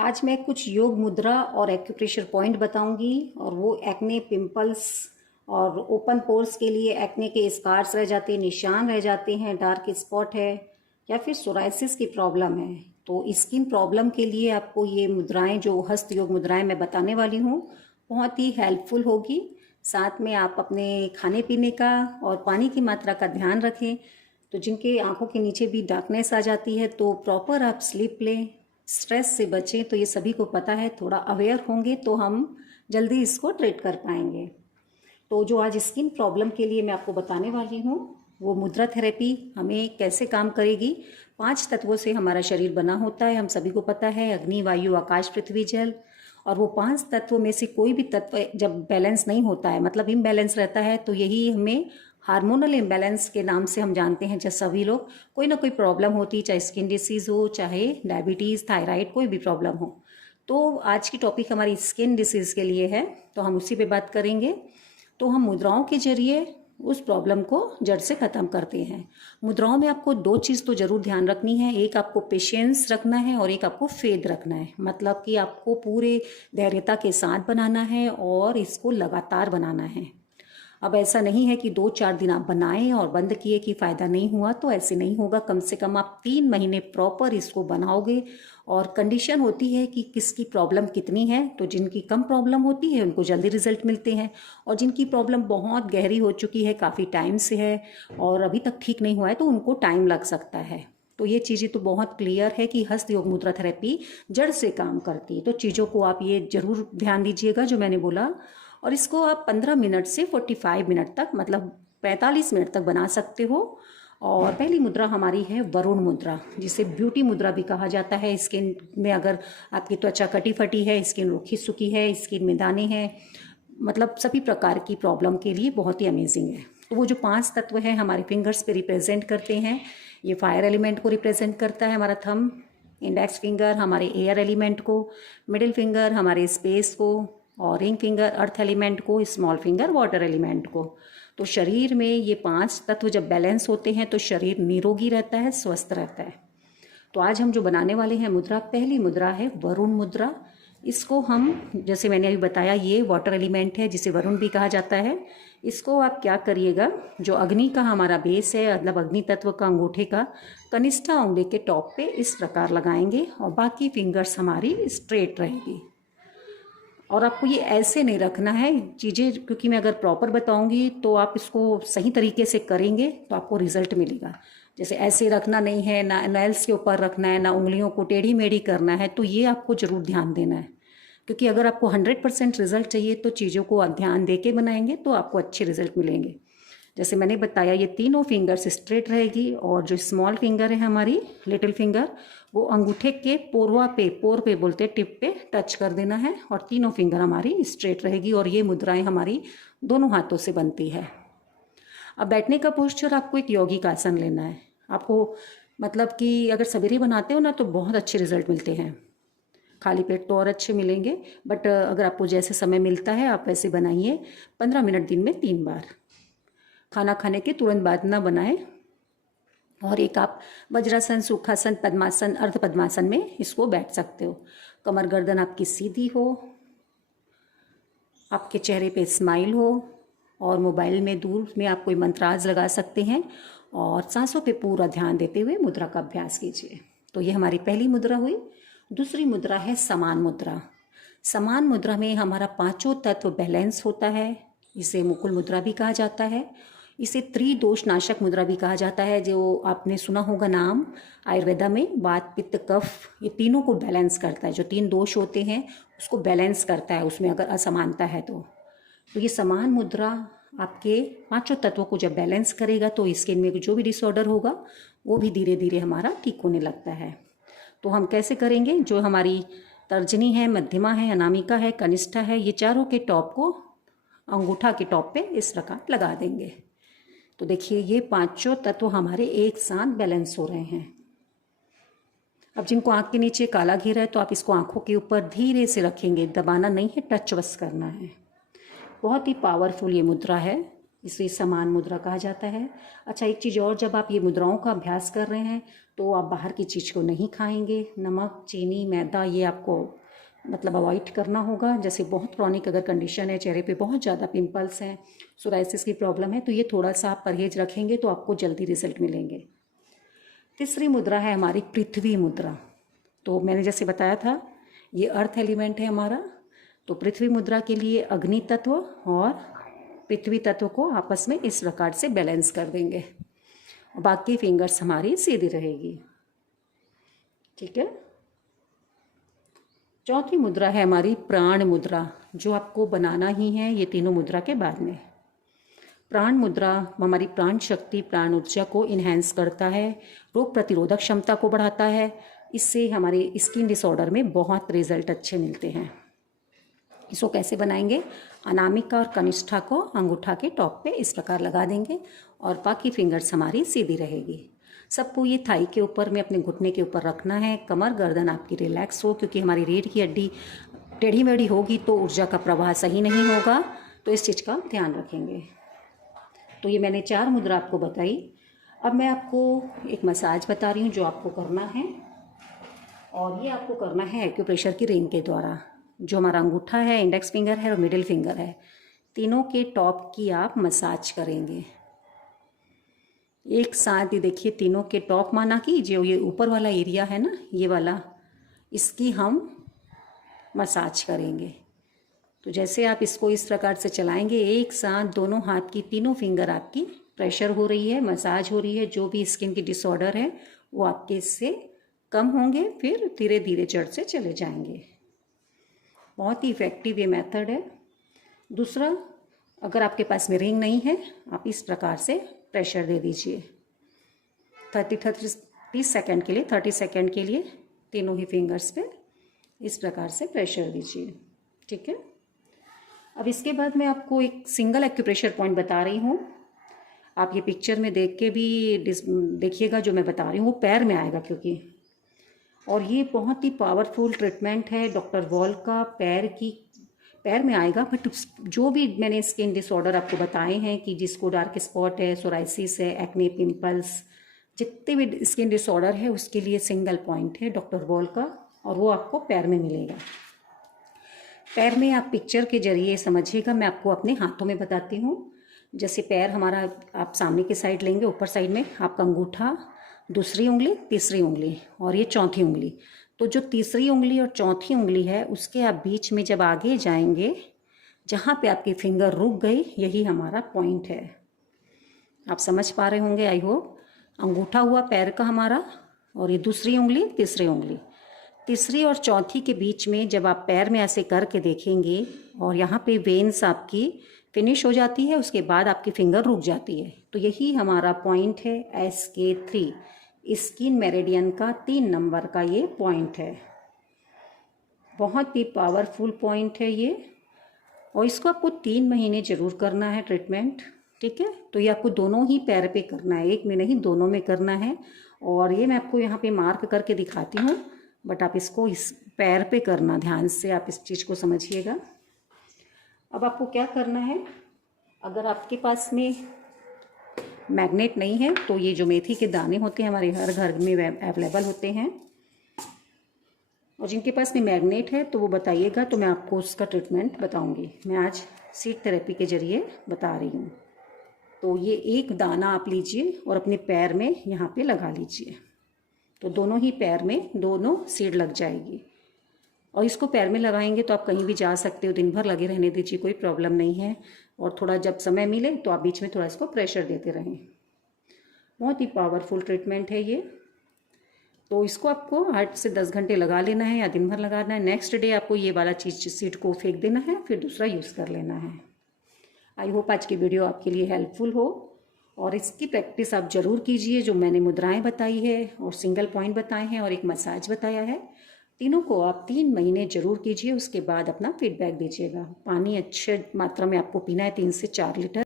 आज मैं कुछ योग मुद्रा और एक्यूप्रेशर पॉइंट बताऊंगी और वो एक्ने, पिंपल्स और ओपन पोर्स के लिए एक्ने के स्कार्स रह जाते हैं, निशान रह जाते हैं, डार्क स्पॉट है या फिर सोराइसिस की प्रॉब्लम है। तो स्किन प्रॉब्लम के लिए आपको ये मुद्राएं, जो हस्त योग मुद्राएं मैं बताने वाली हूँ, बहुत ही हेल्पफुल होगी। साथ में आप अपने खाने पीने का और पानी की मात्रा का ध्यान रखें। तो जिनके आंखों के नीचे भी डार्कनेस आ जाती है तो प्रॉपर आप स्लीप लें, स्ट्रेस से बचें। तो ये सभी को पता है, थोड़ा अवेयर होंगे तो हम जल्दी इसको ट्रीट कर पाएंगे। तो जो आज स्किन प्रॉब्लम के लिए मैं आपको बताने वाली हूँ, वो मुद्रा थेरेपी हमें कैसे काम करेगी। 5 तत्वों से हमारा शरीर बना होता है, हम सभी को पता है, अग्नि, वायु, आकाश, पृथ्वी, जल। और वो 5 तत्वों में से कोई भी तत्व जब बैलेंस नहीं होता है, मतलब इम्बैलेंस रहता है, तो यही हमें हार्मोनल इम्बैलेंस के नाम से हम जानते हैं। जब सभी लोग कोई ना कोई प्रॉब्लम होती है, चाहे स्किन डिसीज हो, चाहे डायबिटीज़, थायराइड, कोई भी प्रॉब्लम हो। तो आज की टॉपिक हमारी स्किन डिसीज़ के लिए है, तो हम उसी पे बात करेंगे। तो हम मुद्राओं के जरिए उस प्रॉब्लम को जड़ से ख़त्म करते हैं। मुद्राओं में आपको 2 चीज़ तो ज़रूर ध्यान रखनी है। एक आपको पेशेंस रखना है और एक आपको फेथ रखना है। मतलब कि आपको पूरे धैर्यता के साथ बनाना है और इसको लगातार बनाना है। अब ऐसा नहीं है कि 2-4 दिन आप बनाएं और बंद किए कि फ़ायदा नहीं हुआ, तो ऐसे नहीं होगा। कम से कम आप 3 महीने प्रॉपर इसको बनाओगे। और कंडीशन होती है कि किसकी प्रॉब्लम कितनी है। तो जिनकी कम प्रॉब्लम होती है उनको जल्दी रिजल्ट मिलते हैं, और जिनकी प्रॉब्लम बहुत गहरी हो चुकी है, काफ़ी टाइम से है और अभी तक ठीक नहीं हुआ है, तो उनको टाइम लग सकता है। तो ये चीज़ें तो बहुत क्लियर है कि हस्त योग मुद्रा थेरेपी जड़ से काम करती है। तो चीज़ों को आप ये ज़रूर ध्यान दीजिएगा जो मैंने बोला। और इसको आप 15 मिनट से 45 मिनट तक, मतलब 45 मिनट तक बना सकते हो। और पहली मुद्रा हमारी है वरुण मुद्रा, जिसे ब्यूटी मुद्रा भी कहा जाता है। स्किन में अगर आपकी त्वचा कटी फटी है, स्किन रूखी सूखी है, स्किन में दाने हैं, मतलब सभी प्रकार की प्रॉब्लम के लिए बहुत ही अमेजिंग है। तो वो जो 5 तत्व हैं हमारे फिंगर्स पे रिप्रेजेंट करते हैं। ये फायर एलिमेंट को रिप्रेजेंट करता है, हमारा थंब, इंडेक्स फिंगर हमारे एयर एलिमेंट को, मिडिल फिंगर हमारे स्पेस को, और रिंग फिंगर अर्थ एलिमेंट को, स्मॉल फिंगर वाटर एलिमेंट को। तो शरीर में ये 5 तत्व जब बैलेंस होते हैं तो शरीर निरोगी रहता है, स्वस्थ रहता है। तो आज हम जो बनाने वाले हैं मुद्रा, पहली मुद्रा है वरुण मुद्रा। इसको हम, जैसे मैंने अभी बताया, ये वाटर एलिमेंट है जिसे वरुण भी कहा जाता है। इसको आप क्या करिएगा, जो अग्नि का हमारा बेस है, मतलब अग्नि तत्व का अंगूठे का कनिष्ठा उंगली के टॉप पे इस प्रकार लगाएंगे और बाकी फिंगर्स हमारी स्ट्रेट रहेगी। और आपको ये ऐसे नहीं रखना है चीज़ें, क्योंकि मैं अगर प्रॉपर बताऊंगी तो आप इसको सही तरीके से करेंगे तो आपको रिजल्ट मिलेगा। जैसे ऐसे रखना नहीं है, ना नेल्स के ऊपर रखना है, ना उंगलियों को टेढ़ी मेढ़ी करना है। तो ये आपको ज़रूर ध्यान देना है, क्योंकि अगर आपको 100% रिजल्ट चाहिए तो चीज़ों को आप ध्यान दे के बनाएंगे तो आपको अच्छे रिजल्ट मिलेंगे। जैसे मैंने बताया, ये तीनों फिंगर्स स्ट्रेट रहेगी और जो स्मॉल फिंगर है हमारी, लिटिल फिंगर, वो अंगूठे के पोर पे बोलते हैं, टिप पे टच कर देना है और तीनों फिंगर हमारी स्ट्रेट रहेगी। और ये मुद्राएं हमारी दोनों हाथों से बनती है। अब बैठने का पोस्चर, आपको एक यौगिक आसन लेना है। आपको मतलब कि अगर सवेरे बनाते हो ना तो बहुत अच्छे रिजल्ट मिलते हैं, खाली पेट तो और अच्छे मिलेंगे। बट अगर आपको जैसे समय मिलता है आप वैसे बनाइए। 15 मिनट दिन में 3 बार, खाना खाने के तुरंत बाद ना बनाएं। और एक आप वज्रासन, सुखासन, पद्मासन, अर्ध पद्मासन में इसको बैठ सकते हो। कमर गर्दन आपकी सीधी हो, आपके चेहरे पे स्माइल हो, और मोबाइल में दूर में आप कोई मंत्राज लगा सकते हैं और सांसों पे पूरा ध्यान देते हुए मुद्रा का अभ्यास कीजिए। तो ये हमारी पहली मुद्रा हुई। दूसरी मुद्रा है समान मुद्रा। समान मुद्रा में हमारा 5 तत्व बैलेंस होता है। इसे मुकुल मुद्रा भी कहा जाता है। इसे त्रिदोष नाशक मुद्रा भी कहा जाता है, जो आपने सुना होगा नाम। आयुर्वेदा में वात, पित्त, कफ, ये तीनों को बैलेंस करता है। जो 3 दोष होते हैं उसको बैलेंस करता है, उसमें अगर असमानता है तो ये समान मुद्रा आपके 5 तत्वों को जब बैलेंस करेगा तो स्किन में जो भी डिसऑर्डर होगा वो भी धीरे धीरे हमारा ठीक होने लगता है। तो हम कैसे करेंगे, जो हमारी तर्जनी है, मध्यमा है, अनामिका है, कनिष्ठा है, ये चारों के टॉप को अंगूठा के टॉप पे इस प्रकार लगा देंगे। तो देखिए ये 5 तत्व हमारे एक साथ बैलेंस हो रहे हैं। अब जिनको आँख के नीचे काला घेरा है तो आप इसको आँखों के ऊपर धीरे से रखेंगे, दबाना नहीं है, टच बस करना है। बहुत ही पावरफुल ये मुद्रा है। इसे समान मुद्रा कहा जाता है। अच्छा, एक चीज़ और, जब आप ये मुद्राओं का अभ्यास कर रहे हैं तो आप बाहर की चीज़ को नहीं खाएंगे। नमक, चीनी, मैदा ये आपको मतलब अवॉइड करना होगा। जैसे बहुत क्रॉनिक अगर कंडीशन है, चेहरे पे बहुत ज़्यादा पिंपल्स हैं, सोराइसिस की प्रॉब्लम है, तो ये थोड़ा सा आप परहेज रखेंगे तो आपको जल्दी रिजल्ट मिलेंगे। तीसरी मुद्रा है हमारी पृथ्वी मुद्रा। तो मैंने जैसे बताया था ये अर्थ एलिमेंट है हमारा, तो पृथ्वी मुद्रा के लिए अग्नि तत्व और पृथ्वी तत्व को आपस में इस प्रकार से बैलेंस कर देंगे, बाकी फिंगर्स हमारी सीधी रहेगी। ठीक है। चौथी मुद्रा है हमारी प्राण मुद्रा, जो आपको बनाना ही है ये तीनों मुद्रा के बाद में। प्राण मुद्रा हमारी प्राण शक्ति, प्राण ऊर्जा को इन्हेंस करता है, रोग प्रतिरोधक क्षमता को बढ़ाता है। इससे हमारे स्किन डिसऑर्डर में बहुत रिजल्ट अच्छे मिलते हैं। इसको कैसे बनाएंगे? अनामिका और कनिष्ठा को अंगूठा के टॉप पे इस प्रकार लगा देंगे और बाकी फिंगर्स हमारी सीधी रहेगी। सबको ये थाई के ऊपर में, अपने घुटने के ऊपर रखना है। कमर गर्दन आपकी रिलैक्स हो, क्योंकि हमारी रीढ़ की हड्डी टेढ़ी मेढ़ी होगी तो ऊर्जा का प्रवाह सही नहीं होगा, तो इस चीज़ का ध्यान रखेंगे। तो ये मैंने 4 मुद्रा आपको बताई। अब मैं आपको एक मसाज बता रही हूँ जो आपको करना है, और ये आपको करना है एक्यूप्रेशर की रिंग के द्वारा। जो हमारा अंगूठा है, इंडेक्स फिंगर है और मिडिल फिंगर है, तीनों के टॉप की आप मसाज करेंगे एक साथ ही। देखिए तीनों के टॉप माना कि जो ये ऊपर वाला एरिया है ना, ये वाला, इसकी हम मसाज करेंगे। तो जैसे आप इसको इस प्रकार से चलाएंगे, एक साथ दोनों हाथ की तीनों फिंगर आपकी प्रेशर हो रही है, मसाज हो रही है। जो भी स्किन की डिसऑर्डर है वो आपके इससे कम होंगे, फिर धीरे धीरे जड़ से चले जाएंगे। बहुत ही इफ़ेक्टिव ये मेथड है। दूसरा, अगर आपके पास में रिंग नहीं है, आप इस प्रकार से प्रेशर दे दीजिए 30 सेकेंड के लिए। 30 सेकेंड के लिए तीनों ही फिंगर्स पे इस प्रकार से प्रेशर दीजिए। ठीक है। अब इसके बाद मैं आपको एक सिंगल एक्यूप्रेशर पॉइंट बता रही हूँ। आप ये पिक्चर में देख के भी देखिएगा, जो मैं बता रही हूँ वो पैर में आएगा क्योंकि, और ये बहुत ही पावरफुल ट्रीटमेंट है डॉक्टर वॉल का। पैर में आएगा, बट जो भी मैंने स्किन डिसऑर्डर आपको बताए हैं कि जिसको डार्क स्पॉट है, सोराइसिस है, एक्ने, पिंपल्स, जितने भी स्किन डिसऑर्डर है उसके लिए सिंगल पॉइंट है डॉक्टर वॉल का, और वो आपको पैर में मिलेगा। पैर में आप पिक्चर के जरिए समझिएगा, मैं आपको अपने हाथों में बताती हूँ। जैसे पैर हमारा आप सामने की साइड लेंगे, ऊपर साइड में आपका अंगूठा, दूसरी उंगली, तीसरी उंगली और ये चौथी उंगली। तो जो तीसरी उंगली और चौथी उंगली है उसके आप बीच में जब आगे जाएंगे, जहाँ पे आपकी फिंगर रुक गई, यही हमारा पॉइंट है। आप समझ पा रहे होंगे आई होप। अंगूठा हुआ पैर का हमारा, और ये दूसरी उंगली, तीसरी उंगली, तीसरी और चौथी के बीच में जब आप पैर में ऐसे करके देखेंगे और यहाँ पे वेन्स आपकी फिनिश हो जाती है, उसके बाद आपकी फिंगर रुक जाती है, तो यही हमारा पॉइंट है SK3। स्किन मेरिडियन का 3 नंबर का ये पॉइंट है। बहुत ही पावरफुल पॉइंट है ये, और इसको आपको 3 महीने ज़रूर करना है ट्रीटमेंट। ठीक है। तो ये आपको दोनों ही पैर पे करना है, एक में नहीं दोनों में करना है। और ये मैं आपको यहाँ पे मार्क करके दिखाती हूँ, बट आप इसको इस पैर पे करना, ध्यान से आप इस चीज़ को समझिएगा। अब आपको क्या करना है, अगर आपके पास में मैग्नेट नहीं है तो ये जो मेथी के दाने होते हैं हमारे हर घर में अवेलेबल होते हैं, और जिनके पास में मैग्नेट है तो वो बताइएगा, तो मैं आपको उसका ट्रीटमेंट बताऊंगी। मैं आज सीड थेरेपी के जरिए बता रही हूँ। तो ये एक दाना आप लीजिए और अपने पैर में यहाँ पे लगा लीजिए, तो दोनों ही पैर में दोनों सीड लग जाएगी। और इसको पैर में लगाएंगे तो आप कहीं भी जा सकते हो, दिन भर लगे रहने दीजिए, कोई प्रॉब्लम नहीं है। और थोड़ा जब समय मिले तो आप बीच में थोड़ा इसको प्रेशर देते रहें। बहुत ही पावरफुल ट्रीटमेंट है ये। तो इसको आपको 8 से 10 घंटे लगा लेना है या दिन भर लगाना है। नेक्स्ट डे आपको ये वाला चीज़ सीड को फेंक देना है, फिर दूसरा यूज़ कर लेना है। आई होप आज की वीडियो आपके लिए हेल्पफुल हो, और इसकी प्रैक्टिस आप ज़रूर कीजिए। जो मैंने मुद्राएं बताई है और सिंगल पॉइंट बताए हैं और एक मसाज बताया है, तीनों को आप 3 महीने ज़रूर कीजिए। उसके बाद अपना फीडबैक दीजिएगा। पानी अच्छे मात्रा में आपको पीना है, 3 से 4 लीटर।